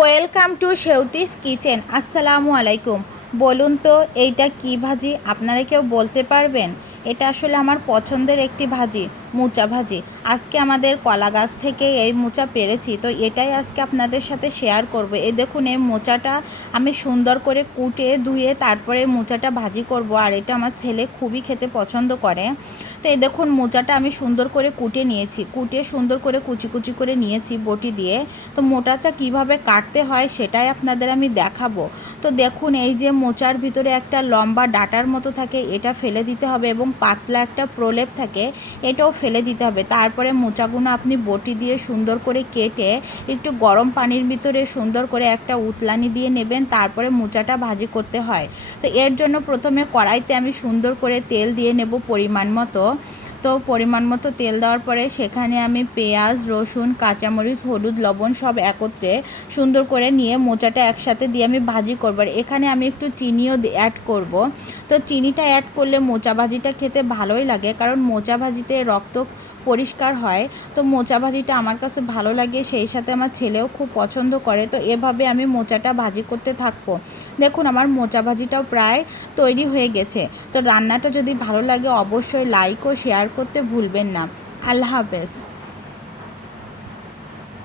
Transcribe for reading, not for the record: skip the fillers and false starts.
Welcome to সেউতিস kitchen. আসসালামু আলাইকুম। বলুন তো এইটা কি ভাজি? আপনারা কেউ বলতে পারবেন? এটা আসলে আমার পছন্দের একটি ভাজি, মোচা ভাজি। আজকে আমাদের কলা গাছ থেকে এই মোচা পেরেছি, তো এটাই আজকে আপনাদের সাথে শেয়ার করব। এই দেখুন, এই মোচাটা আমি সুন্দর করে কুটে ধুয়ে তারপরে মোচাটা ভাজি করব, আর এটা আমার ছেলে খুবই খেতে পছন্দ করে। তো এই দেখুন, মোচাটা আমি সুন্দর করে কুটে নিয়েছি, কুটে সুন্দর করে কুচি কুচি করে নিয়েছি বটি দিয়ে। তো মোচাটা কিভাবে কাটতে হয় সেটাই আপনাদের আমি দেখাবো। তো দেখুন, এই যে মোচার ভিতরে একটা লম্বা ডাটার মতো থাকে, এটা ফেলে দিতে হবে, এবং পাতলা একটা প্রলেপ থাকে, এটাও ফেলে দিতে হবে। তারপরে মোচাগুলো আপনি বটি দিয়ে সুন্দর করে কেটে একটু গরম পানির ভিতরে সুন্দর করে একটা উতলানি দিয়ে নেবেন, তারপরে মোচাটা ভাজি করতে হয়। তো এর জন্য প্রথমে কড়াইতে আমি সুন্দর করে তেল দিয়ে নেব পরিমাণ মতো। তো পরিমাণ মতো তেল দেওয়ার পরে সেখানে আমি পেঁয়াজ, রসুন, কাঁচামরিচ, হলুদ, লবণ সব একত্রে সুন্দর করে নিয়ে মোচাটা একসাথে দিয়ে আমি ভাজি করব। আর এখানে আমি একটু চিনিও অ্যাড করব। তো চিনিটা অ্যাড করলে মোচা ভাজিটা খেতে ভালোই লাগে, কারণ মোচা ভাজিতে রক্ত পরিষ্কার হয়। তো মোচা ভাজিটা আমার কাছে ভালো লাগে, সেই সাথে আমার ছেলেও খুব পছন্দ করে। তো এভাবে আমি মোচাটা ভাজি করতে থাকবো। দেখুন, আমার মোচা ভাজিটাও প্রায় তৈরি হয়ে গেছে। তো রান্নাটা যদি ভালো লাগে অবশ্যই লাইক ও শেয়ার করতে ভুলবেন না। আল্লাহ হাফেজ।